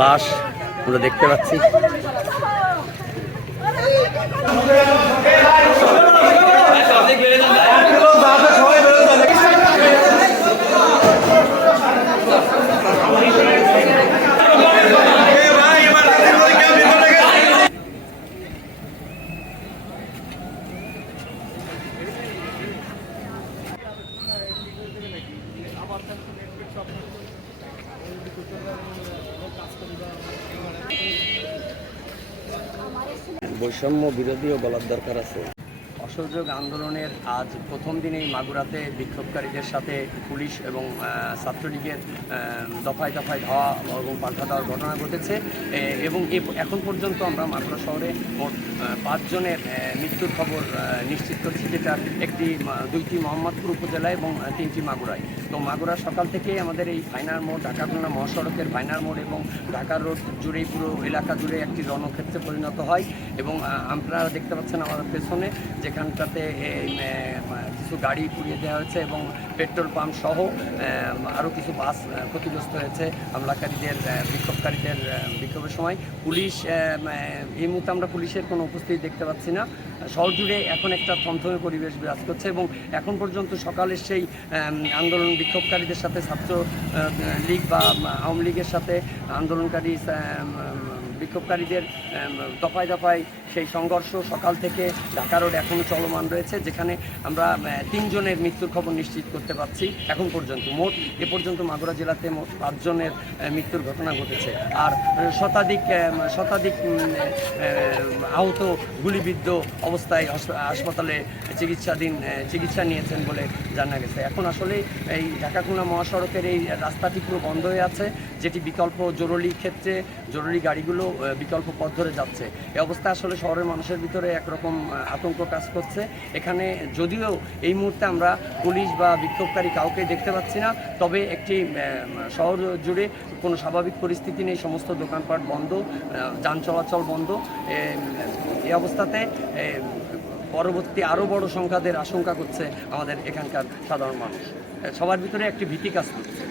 লাশ আমরা দেখতে পাচ্ছি। বৈষম্য বিরোধীও বলার দরকার আছে। অসহযোগ আন্দোলনের আজ প্রথম দিনেই মাগুরাতে বিক্ষোভকারীদের সাথে পুলিশ এবং ছাত্রলীগের দফায় দফায় ধাওয়া এবং পাল্টা দেওয়ার ঘটনা ঘটেছে এবং এখন পর্যন্ত আমরা মাগুরা শহরে মোট 5 জনের মৃত্যুর খবর নিশ্চিত করছি, যেটা দুইটি মোহাম্মদপুর উপজেলায় এবং 3টি মাগুরায়। তো মাগুরা সকাল থেকে আমাদের এই ফাইনার মোড়, ঢাকা খুলনা মহাসড়কের ফাইনার মোড় এবং ঢাকা রোড জুড়েই পুরো এলাকা জুড়ে একটি রণক্ষেত্রে পরিণত হয় এবং আপনারা দেখতে পাচ্ছেন আমাদের পেছনে যেখানটাতে কিছু গাড়ি পুড়িয়ে দেওয়া হয়েছে এবং পেট্রোল পাম্প সহ আরও কিছু বাস ক্ষতিগ্রস্ত হয়েছে হামলাকারীদের বিক্ষোভকারীদের বিক্ষোভের সময়। পুলিশ এই মুহূর্তে আমরা পুলিশের কোনো উপস্থিতি দেখতে পাচ্ছি না। শহর জুড়ে এখন একটা থমথমে পরিবেশ বিরাজ করছে এবং এখন পর্যন্ত সকালের সেই আন্দোলন বিক্ষোভকারীদের সাথে ছাত্র লীগ বা আওয়ামী লীগের সাথে আন্দোলনকারী বিক্ষোভকারীদের দফায় দফায় সেই সংঘর্ষ সকাল থেকে ঢাকা রোড এখনও চলমান রয়েছে, যেখানে আমরা 3 জনের মৃত্যুর খবর নিশ্চিত করতে পারছি এখন পর্যন্ত। মোট এ পর্যন্ত মাগুরা জেলাতে মোট 5 জনের মৃত্যুর ঘটনা ঘটেছে আর শতাধিক আহত গুলিবিদ্ধ অবস্থায় হাসপাতালে চিকিৎসা নিয়েছেন বলে জানা গেছে। এখন আসলে এই ঢাকা খুলনা মহাসড়কের এই রাস্তাটি পুরো বন্ধ হয়ে আছে, যেটি বিকল্প জরুরি ক্ষেত্রে জরুরি গাড়িগুলো বিকল্প পথ ধরে যাচ্ছে। এই অবস্থা আসলে শহরের মানুষের ভিতরে একরকম আতঙ্ক কাজ করছে। এখানে যদিও এই মুহূর্তে আমরা পুলিশ বা বিক্ষোভকারী কাউকে দেখতে পাচ্ছি না, তবে একটি শহর জুড়ে কোনো স্বাভাবিক পরিস্থিতি নেই, সমস্ত দোকানপাট বন্ধ, যান চলাচল বন্ধ। এই অবস্থাতে পরবর্তী আরও বড় সংঘাতের আশঙ্কা করছে আমাদের এখানকার সাধারণ মানুষ। সবার ভিতরে একটি ভীতি কাজ করছে।